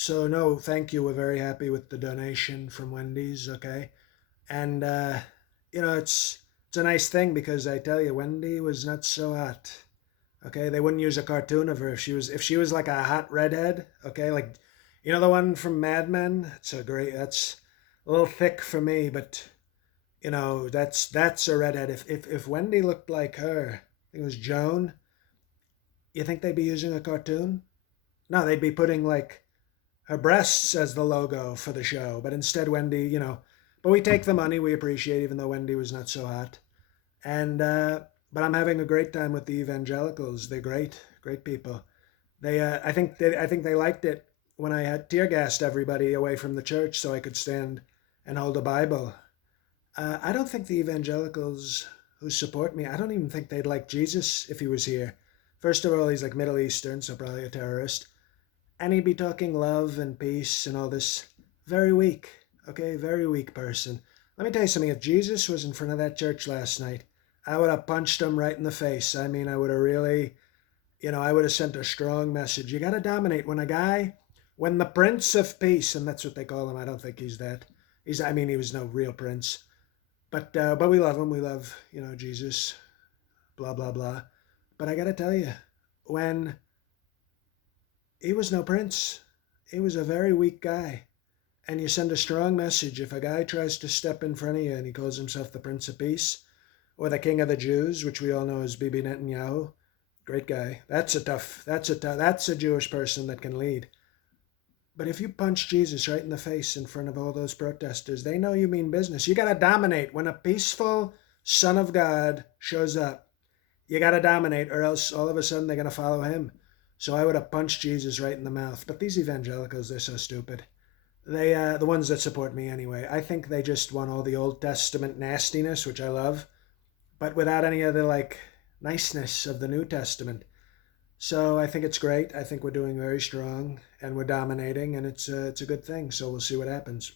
So no, thank you. We're very happy with the donation from Wendy's. Okay, and it's a nice thing because I tell you, Wendy was not so hot. Okay, they wouldn't use a cartoon of her if she was like a hot redhead. Okay, like the one from Mad Men. That's a little thick for me, but that's a redhead. If Wendy looked like her, I think it was Joan. You think they'd be using a cartoon? No, they'd be putting like her breasts as the logo for the show. But instead, Wendy, but we take the money, we appreciate, even though Wendy was not so hot. And but I'm having a great time with the evangelicals. They're great, great people. I think they liked it when I had tear gassed everybody away from the church so I could stand and hold a Bible. I don't think the evangelicals who support me, I don't even think they'd like Jesus if he was here. First of all, he's like Middle Eastern, so probably a terrorist. And he'd be talking love and peace and all this. Very weak, okay? Very weak person. Let me tell you something. If Jesus was in front of that church last night, I would have punched him right in the face. I mean, I would have really, I would have sent a strong message. You got to dominate. When the Prince of Peace, and that's what they call him, I don't think he's that. He was no real prince. But we love him. We love, Jesus, blah, blah, blah. But I got to tell you, when he was no prince. He was a very weak guy. And you send a strong message if a guy tries to step in front of you and he calls himself the Prince of Peace or the King of the Jews, which we all know as Bibi Netanyahu. Great guy. That's a Jewish person that can lead. But if you punch Jesus right in the face in front of all those protesters, they know you mean business. You got to dominate. When a peaceful son of God shows up, you got to dominate, or else all of a sudden they're going to follow him. So I would have punched Jesus right in the mouth. But these evangelicals, they're so stupid. The ones that support me anyway, I think they just want all the Old Testament nastiness, which I love, but without any of the like niceness of the New Testament. So I think it's great. I think we're doing very strong and we're dominating, and it's a good thing. So we'll see what happens.